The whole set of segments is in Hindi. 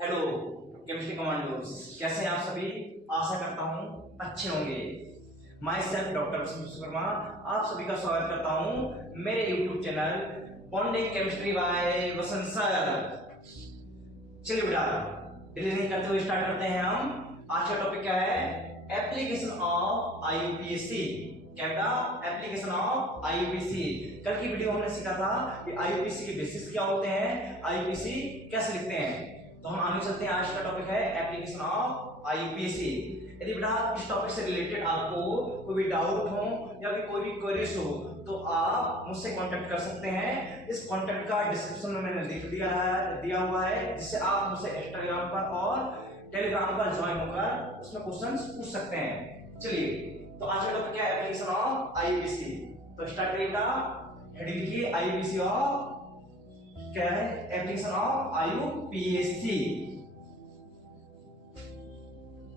हेलो केमिस्ट्री कमांडोज, कैसे हैं आप सभी। आशा करता हूं अच्छे होंगे। माई सेल्फ डॉक्टर विश्वकर्मा आप सभी का स्वागत करता हूं मेरे YouTube channel bonding chemistry bye वसंत सर। चलिए बेटा, डिले नहीं करते हुए स्टार्ट करते हैं हम। आज का टॉपिक क्या है? Application of IUPAC. क्या बेटा? Application of IUPAC. कल की वीडियो हमने सीखा था कि आईयूपीएसी के बेसिस क्या होते हैं, आईयूपीएसी कैसे लिखते हैं। तो हम आगे चलते हैं। आज का टॉपिक है एप्लीकेशन ऑफ आईयूपीएसी। यदि बेटा इस टॉपिक से रिलेटेड आपको कोई भी डाउट हो या फिर कोई भी क्वेरीज हो तो आप मुझसे कांटेक्ट कर सकते हैं। इस कांटेक्ट का डिस्क्रिप्शन में मैंने लिख दिया हुआ है, जिससे आप मुझसे इंस्टाग्राम पर और टेलीग्राम पर ज्वाइन होकर उसमें क्वेश्चंस पूछ सकते हैं। चलिए, तो आज का टॉपिक क्या है? Application of IUPAC. तो स्टार्ट करिए बेटा। हेडिंग लिखिए आईयूपीएसी ऑफ, क्या है? Application of IUPAC.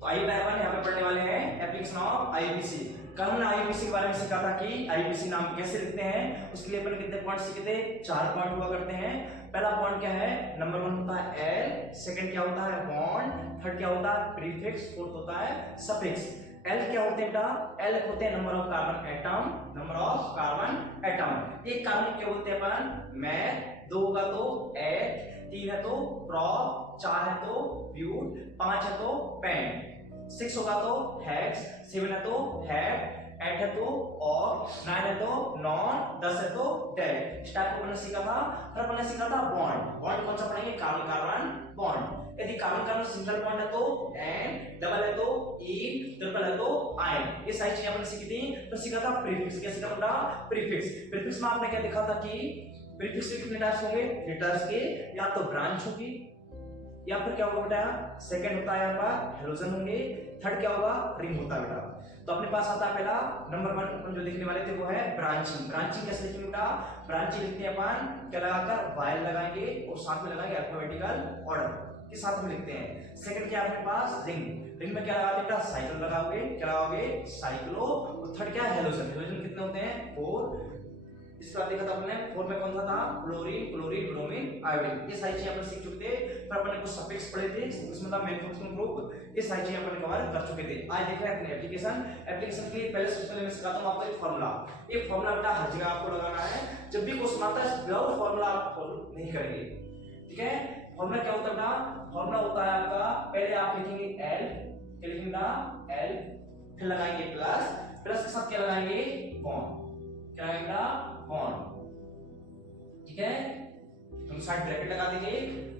तो आइए अपन यहां पे पढ़ने वाले हैं एप्लीकेशन ऑफ आईयूपीएसी। कल हमने आईयूपीएसी के बारे में सीखा था कि आईयूपीएसी नाम कैसे लिखते हैं। उसके लिए अपन कितने पॉइंट सीखे थे? 4 पॉइंट हुआ करते हैं। पहला पॉइंट क्या है? नंबर 1 होता है एल, सेकंड क्या होता है? बॉन्ड, थर्ड क्या होता है? प्रीफिक्स, फोर्थ होता है सफिक्स। एल क्या होते हैं बेटा? एल होते हैं number of carbon atom, number of carbon atom. एक कार्बन क्या बोलते हैं अपन? मैथ। 2 होगा तो एट, 3 है तो प्रोप, 4 है तो ब्यूट, 5 है तो पेंट, 6 होगा तो हेक्स, 7 है तो हेड, 8 है तो और, 9 है तो नॉन, 10 है तो डेड। स्टार्ट को मैंने सीखा था। फिर अपन ने सीखा था बॉन्ड। बॉन्ड कौन सा पढ़ेंगे? Carbon carbon bond. यदि कार्बन कार्बन सिंगल बॉन्ड है तो एन, डबल है तो ई, ट्रिपल है तो आयन। ये सारी चीजें आपने सीखी थी। तो सीखा था प्रीफिक्स। क्या सीखा था? प्रीफिक्स। प्रीफिक्स में आपने क्या देखा था कि प्रीफिक्स के कितने टाइप्स होंगे? लेटर्स के, या तो ब्रांच होगी, या फिर क्या होगा बेटा? सेकंड होता है यहाँ पर हेलोजन होंगे, थर्ड क्या होगा? रिंग होता है बेटा। तो अपने पास आता है पहला नंबर 1 जो लिखने वाले थे वो है ब्रांचिंग। ब्रांचिंग कैसे लिखेंगे बेटा? ब्रांचिंग लिखते हैं अपन क्या लगाकर? वायल लगाएंगे और साथ में लगाएंगे अल्फाबेटिकल ऑर्डर के साथ में लिखते हैं। सेकंड क्या है अपने पास? रिंग। रिंग में क्या लगाते बेटा? साइकिल लगाओगे। क्या लगाओगे? साइक्लो। और थर्ड क्या है? हेलोजन। हेलोजन कितने होते हैं? 4। इसका देखा था अपने 4 में कौन सा था? Chlorine, chlorine, bromine, iodine. ये सारी चीजें अपन सीख चुके थे। फिर अपन ने कुछ सफिक्स पढ़े थे, उसमें था मेन फंक्शनल ग्रुप। ये सारी चीजें अपन कवर कर चुके थे। आज देख रहे हैं अपने एप्लीकेशन। एप्लीकेशन के लिए पहले सबसे पहले मैं सिखाता हूं आपको एक फार्मूला। एक फार्मूला बेटा हर जगह आपको लगाना है। जब भी क्वेश्चन आता है विदाउट फार्मूला आप फॉलो नहीं करेंगे, ठीक है? फार्मूला क्या होता है बेटा? फार्मूला होता है आपका, पहले आप लिखेंगे एल। क्या लिखेंगे? एल। फिर लगाएंगे प्लस, प्लस के साथ क्या लगाएंगे? बॉन्ड। क्या लगाएंगे? बॉन्ड, ठीक है? दोनों साइड ब्रैकेट लगा दीजिए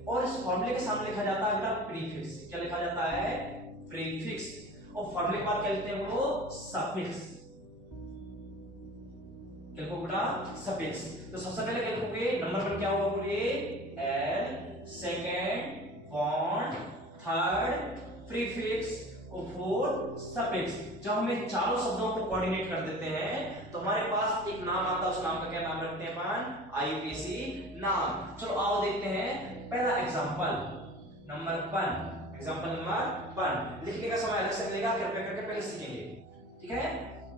और इस फॉर्मूले के सामने लिखा जाता है बेटा प्रीफिक्स। क्या लिखा जाता है? प्रीफिक्स। और फॉर्मूले के बाद क्या लिखते हैं? वो सफिक्स। क्या लिखो बेटा? सफिक्स। तो सबसे पहले क्या लिखोगे? नंबर 1 क्या होगा? बोलिए L, second bond, third prefix और फोर्थ सफिक्स। जब हमें चारों शब्दों को कोऑर्डिनेट कर देते हैं तो हमारे पास एक नाम आता है। उस नाम का क्या नाम रखते हैं अपन? आईयूपीएसी नाम। चलो आओ देखते हैं पहला एग्जांपल नंबर 1। एग्जांपल नंबर 1 लिखने का समय अलग से मिलेगा, कृपया करके पहले सीखेंगे, ठीक है?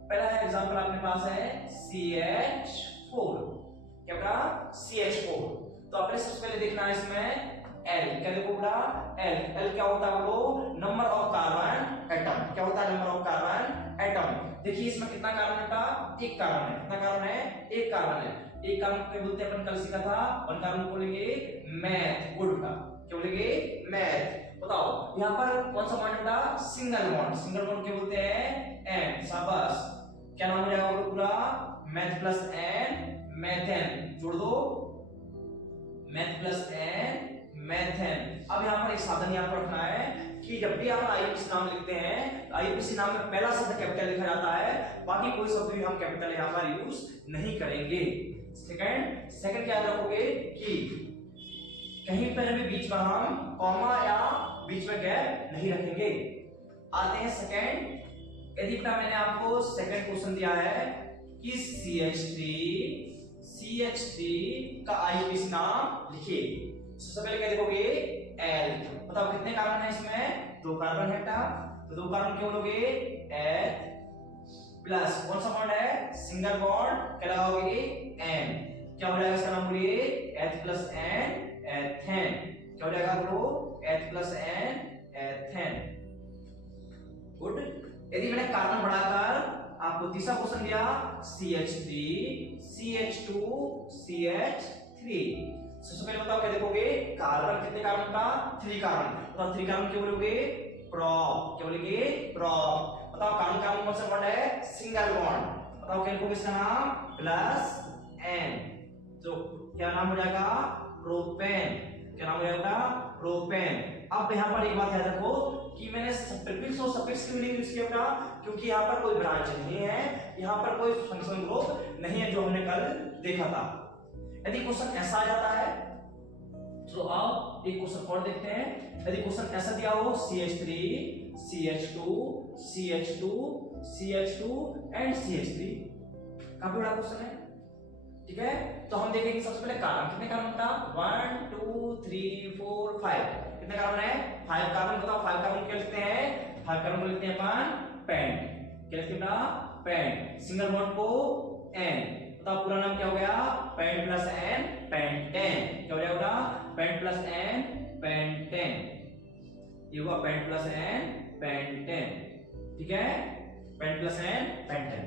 पहला है एग्जांपल आपके पास है CH4। क्या बेटा? CH4। तो आपने सबसे पहले देखना है इसमें एल। क्या देखो बेटा? एल। एल क्या होता है? वो नंबर ऑफ कार्बन एटम। क्या होता है? Number of carbon atom. देखिए इसमें कितना कार्बन बेटा? एक कार्बन है। कितना कार्बन है? एक कार्बन है। एक कार्बन को बोलते हैं अपन कल सीखा था, वन कार्बन को बोलेंगे मैथ। गुड का क्या बोलेंगे? मैथ। बताओ यहाँ पर कौन सा बॉन्ड है बेटा? Single bond. सिंगल बॉन्ड क्या बोलते हैं? एन। शाबाश। क्या नाम हो जाएगा पूरा? Meth plus ane, methane. जोड़ दो, मैथ प्लस एन, मैथेन। अब यहाँ पर एक साधन यहाँ पर रखना है कि जब भी आप आईयूपीएसी नाम लिखते हैं, आईयूपीएसी नाम में पहला शब्द कैपिटल लिखा जाता है, बाकी कोई शब्द भी हम कैपिटल यहाँ पर यूज नहीं करेंगे। सेकंड क्या रखोगे कि कहीं पर भी बीच में हम कॉमा या बीच में गैप नहीं रखेंगे। आते हैं सेकंड। यदि मैंने आपको सेकंड क्वेश्चन दिया है कि CH3 का आईयूपीएसी नाम लिखिए। सबसे पहले क्या देखोगे? एल। बताओ कितने कार्बन है इसमें? 2 कार्बन है बेटा। तो 2 कार्बन क्यों लोगे? एच प्लस कौन सा बॉन्ड है? Single bond. क्या लगाओगे? एन। क्या हो जाएगा इसका नाम? बोलिए एच प्लस एन, एथेन। क्या हो जाएगा बोलो, H plus N ethane. Good. यदि मैंने कार्बन बढ़ाकर आपको तीसरा क्वेश्चन दिया CH3 CH2 CH3, सबसे पहले बताओ क्या देखोगे, कार्बन कितने कार्बन का, 3 कार्बन, तो 3 कार्बन क्या बोलोगे, प्रॉप, क्या बोलेंगे, प्रॉप। बताओ कार्बन कार्बन कौन सा बॉन्ड है, सिंगल बॉन्ड, बताओ क्या लिखोगे इसका नाम, प्लस N, तो क्या नाम हो जाएगा, प्रोपेन, क्या नाम हो जाएगा, प्रोपेन। अब यहाँ पर एक बात याद रखो कि मैंने प्रीफिक्स और सफिक्स की मीनिंग यूज किया था क्योंकि यहाँ पर कोई ब्रांच नहीं है, यहाँ पर कोई फंक्शनल ग्रुप नहीं है जो हमने कल देखा था। यदि क्वेश्चन ऐसा आ जाता है तो आप एक क्वेश्चन और देखते हैं। यदि क्वेश्चन ऐसा दिया हो CH3 CH2 CH2 CH2 and CH3, काफी बड़ा क्वेश्चन है, ठीक है। तो हम देखेंगे सबसे पहले कार्बन, कितने कार्बन था, 1 2 3 4 5, कितने कार्बन है, 5 कार्बन। बताओ 5 कार्बन क्या लिखते हैं, 5 कार्बन को लिखते हैं अपन पेंट, क्या लिखते हैं, पेंट। सिंगल बॉन्ड को N, बताओ पूरा नाम क्या हो गया, पेंट प्लस N पेंटेन, क्या हो जाएगा, पेंट प्लस N पेंटेन, ये हुआ पेंट प्लस N पेंटेन, ठीक है, पेंट प्लस N पेंटेन।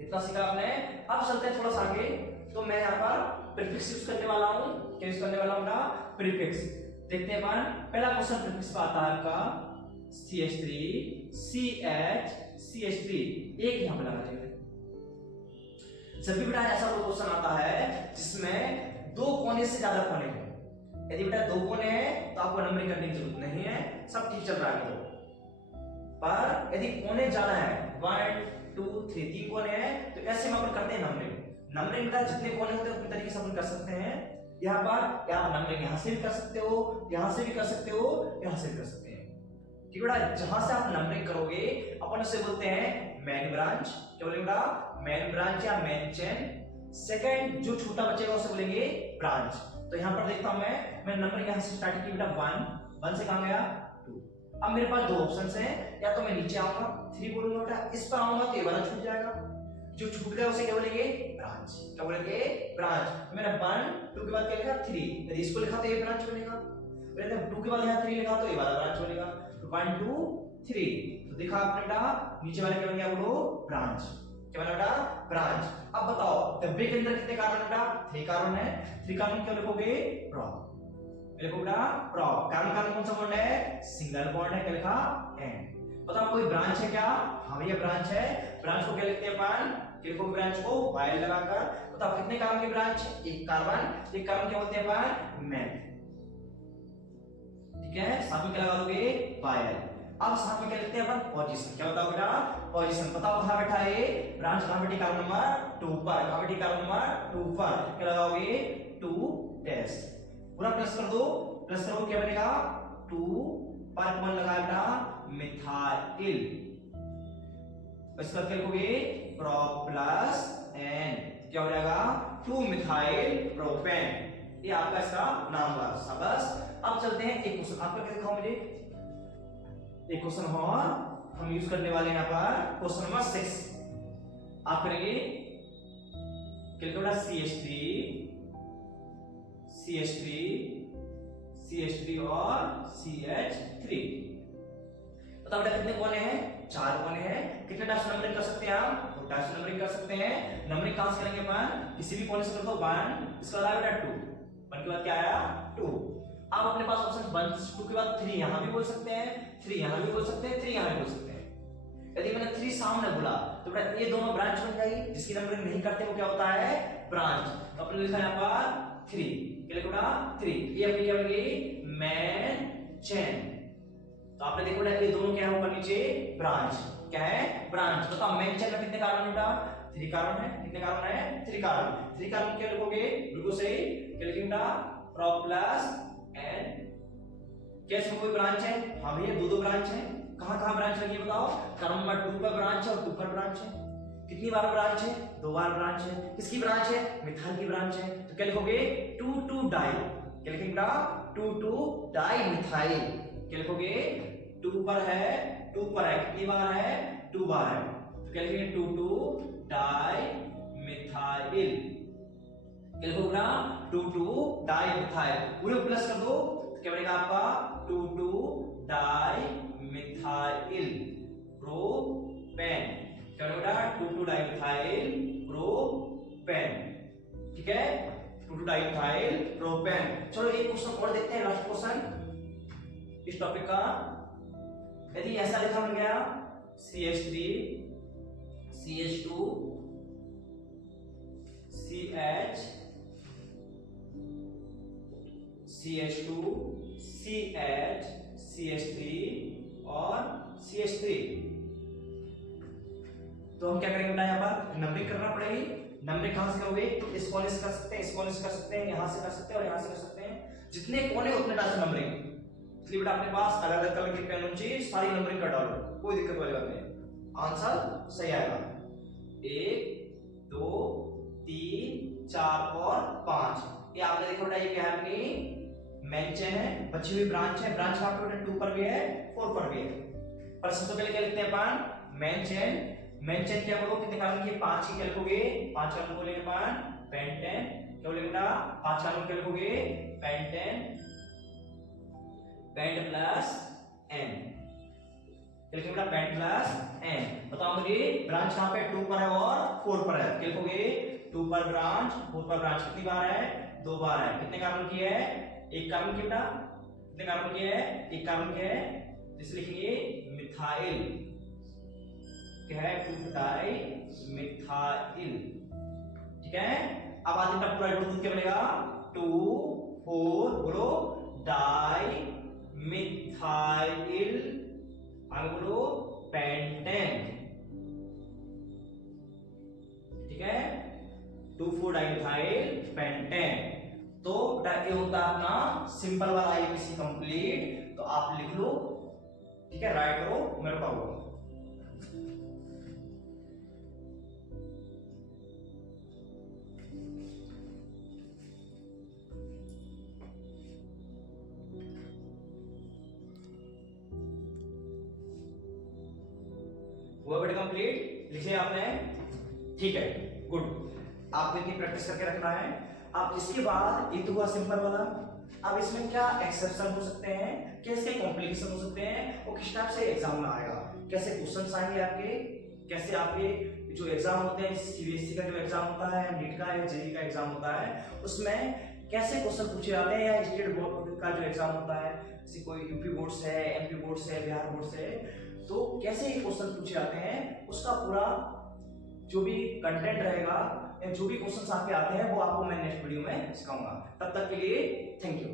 इतना सीखा आपने। अब चलते हैं थोड़ा सा आगे, तो मैं यहाँ पर प्रीफिक्स यूज करने वाला हूँ, क्या यूज करने वाला हूँ ना, प्रीफिक्स। देखते हैं अपन, पहला क्वेश्चन प्रीफिक्स का आता है आपका CH3 CH CH3, एक यहाँ पे लगा देंगे। जब भी बेटा ऐसा कोई क्वेश्चन आता है जिसमें 2 कोने से ज्यादा कोने हो, यदि बेटा 2 कोने हैं तो आपको नंबरिंग करने की जरूरत नहीं है, सब ठीक चल रहा है। पर यदि कोने ज्यादा है, 1 2 3 3 कोने हैं, तो ऐसे में अपन करते हैं नंबरिंग। नंबरिंग बेटा जितने कोने होते हैं उतने तरीके से अपन कर सकते हैं। यहाँ पर आप नंबरिंग यहाँ से भी कर सकते हो, यहाँ से भी कर सकते हो, यहाँ से भी कर सकते हैं, ठीक है बेटा। जहां से आप नंबरिंग करोगे अपन उसे बोलते हैं मेन ब्रांच, क्या बोलेंगे बेटा, मेन ब्रांच या मेन चेन। सेकंड जो छोटा बचेगा उसे बोलेंगे ब्रांच। तो यहाँ पर देखता हूं मैं नंबरिंग यहाँ से स्टार्ट की बेटा 1 से कहां गया 2। अब मेरे पास 2 ऑप्शंस हैं, या तो मैं नीचे आऊंगा 3 बोलूंगा बेटा, इस पर आऊंगा तो ये वाला छूट जाएगा, जो छूट गया उसे क्या बोलेंगे, ब्रांच, क्या बोलेंगे, ब्रांच। मैंने 1 2 के बाद क्या लिखा 3, यदि इसको लिखा तो ये ब्रांच बनेगा, यदि 2 के बाद यहाँ 3 लिखा तो ये वाला ब्रांच बनेगा। तो 1 2 3, तो देखा आपने बेटा नीचे वाले क्या बन गया, बोलो ब्रांच, क्या बना बेटा, ब्रांच। अब बताओ डब्बे के अंदर कितने कार्बन बेटा, 3 कार्बन है, 3 कार्बन क्या लिखोगे, प्रोप, लिखो बेटा प्रोप। कार्बन कार्बन कौन सा बॉन्ड है, सिंगल बॉन्ड है, क्या लिखा N। बताओ कोई ब्रांच है क्या, हाँ भैया ब्रांच है। ब्रांच को क्या लिखते हैं अपन, लिखो ब्रांच को वाइल लगाकर। बताओ कितने कार्बन की ब्रांच, एक कार्बन, एक कार्बन क्या बोलते हैं अपन, मेन, ठीक है। साथ में क्या लगा दोगे, वाइल। अब साथ में क्या लिखते हैं अपन, पोजीशन, क्या बताओ बेटा, पोजीशन। बताओ कहां बैठा है ब्रांच, कहां बैठी, कार्बन नंबर 2 पर, कहां बैठी, कार्बन नंबर 2 पर, क्या लगाओगे 2 टेस्ट, पूरा प्लस कर दो, प्लस करो क्या बनेगा 2 पर 1 लगाया बेटा मिथाइल, इसका क्या लिखोगे प्रो प्लस N, क्या हो जाएगा 2 मिथाइल प्रोपेन, ये आपका इसका नाम हुआ। बस अब चलते हैं एक क्वेश्चन, आपका क्या दिखाओ मुझे, एक क्वेश्चन और हम यूज करने वाले हैं यहाँ पर, क्वेश्चन नंबर 6। आप करेंगे कैलकुलेट CH3 और CH3। बताओ बेटा कितने कोने हैं, 4 कोने हैं। कितने टाइप्स नंबरिंग कर सकते हैं हम, 2 टाइप्स नंबरिंग कर सकते हैं। नंबरिंग कहां से करेंगे अपन, किसी भी कोने से कर दो 1, इसका बाद बेटा 2, 1 के बाद क्या आया 2। अब अपने पास ऑप्शन 1 2 के बाद 3 यहां भी बोल सकते हैं, 3 यहां भी बोल सकते हैं, 3 यहां भी बोल सकते हैं। यदि मैंने 3 सामने बोला तो बेटा ये दोनों ब्रांच बन जाएगी, जिसकी नंबरिंग नहीं करते वो क्या होता है ब्रांच। तो अपने लिखा है यहाँ पर 3, क्या लिखो बेटा 3, ये अपनी क्या बनेगी मेन चेन। तो आपने देखो बेटा ये दोनों क्या है ऊपर नीचे ब्रांच, क्या है ब्रांच। बताओ मेन चेन में कितने कार्बन बेटा 3 कार्बन है, कितने कार्बन है 3 कार्बन। 3 कार्बन क्या लिखोगे बिल्कुल सही, क्या लिखेंगे बेटा प्रो प्लस N। क्या इसमें कोई ब्रांच है, हाँ भैया 2 ब्रांच है। कहां ब्रांच लगी है बताओ, कार्बन नंबर 2 पर ब्रांच है और 2 पर ब्रांच है। कितनी बार ब्रांच है, 2 बार ब्रांच है। किसकी ब्रांच है, मिथाइल की ब्रांच है। तो क्या लिखोगे 2 डाई, क्या लिखेंगे बेटा 2 डाई मिथाइल, क्या लिखोगे 2 पर है, 2 पर है, कितनी बार है 2 बार है। तो क्या लिखेंगे 2 डाई मिथाइल, क्या लिखोगे ना 2 डाई मिथाइल, पूरे प्लस कर दो क्या बनेगा आपका 2,2 डाई मिथाइल प्रोपेन। क्या बनेगा 2,2 डाई मिथाइल प्रोपेन। ठीक है 2,2 डाई मिथाइल प्रोपेन। चलो एक क्वेश्चन और देखते हैं, लास्ट क्वेश्चन इस टॉपिक का। यदि ऐसा लिखा मिल गया CH3 CH2 CH CH2 CH CH3 और CH3, तो हम क्या करेंगे बेटा, यहाँ पर नंबरिंग करना पड़ेगी। नंबरिंग कहां से करोगे, इस कोने से कर सकते हैं, इस कोने से कर सकते हैं, यहां से कर सकते हैं और यहां से कर सकते हैं। जितने कोने उतने डाल से नंबरिंग। इसलिए बेटा अपने पास अलग अलग कलर की पेन होनी चाहिए, सारी नंबरिंग कर डालो, कोई दिक्कत वाली बात नहीं। आंसर सही आएगा 1 2 3 4 और 5। ये आपने देखो बेटा, ये क्या है अपनी मेन चेन है, बची हुई ब्रांच है। ब्रांच कहां पे बेटा 2 पर भी है 4 पर भी है। पर सबसे पहले क्या लिखते हैं अपन, मेन चेन। मेन चेन क्या बोलो, कितने कार्बन की 5 की क्या लिखोगे, 5 कार्बन को लेंगे अपन पेंटेन। क्या बोलेंगे बेटा 5 कार्बन क्या लिखोगे, पेंटेन पेंट प्लस एन। लिखोगे बेटा पेंट प्लस एन। बताओ मुझे ब्रांच कहां पे 2 पर है और 4 पर है। क्या लिखोगे 2 पर ब्रांच 4 पर ब्रांच कितनी बार है, 2 बार है। कितने कार्बन की है, 1 कार्बन की बेटा। कितने कार्बन की है, 1 कार्बन की है। इसे लिखेंगे मिथाइल। क्या है 2 डाई मिथाइल। ठीक है अब आगे बेटा पूरा जोड़ दूं, क्या बनेगा 2 4 बोलो डाई मिथाइल, आगे बोलो पेंटेन। ठीक है 2 4 डाई मिथाइल पेंटेन। तो बेटा ये होता है अपना सिंपल वाला आईपीसी कंप्लीट। तो आप लिख लो, ठीक है राइट करो मेरे पास। हुआ बेटा कंप्लीट, लिखे आपने, ठीक है गुड। आपको इतनी प्रैक्टिस करके रखना है। अब इसके बाद ये तो हुआ सिंपल वाला। अब इसमें क्या एक्सेप्शन हो सकते हैं, कैसे कॉम्प्लिकेशन हो सकते हैं, वो किस टाइप से एग्जाम में आएगा, कैसे क्वेश्चंस आएंगे आपके, कैसे आपके जो एग्जाम होते हैं सीबीएसई का जो एग्जाम होता है, नीट का या जेईई का एग्जाम होता है, उसमें कैसे क्वेश्चन पूछे जाते हैं, या स्टेट बोर्ड का जो एग्जाम होता है, जैसे कोई यूपी बोर्ड से है, एमपी बोर्ड से है, बिहार बोर्ड से, तो कैसे ये क्वेश्चन पूछे जाते हैं, उसका पूरा जो भी कंटेंट रहेगा या जो भी क्वेश्चंस आपके आते हैं वो आपको मैं नेक्स्ट वीडियो में सिखाऊंगा। तब तक के लिए थैंक यू।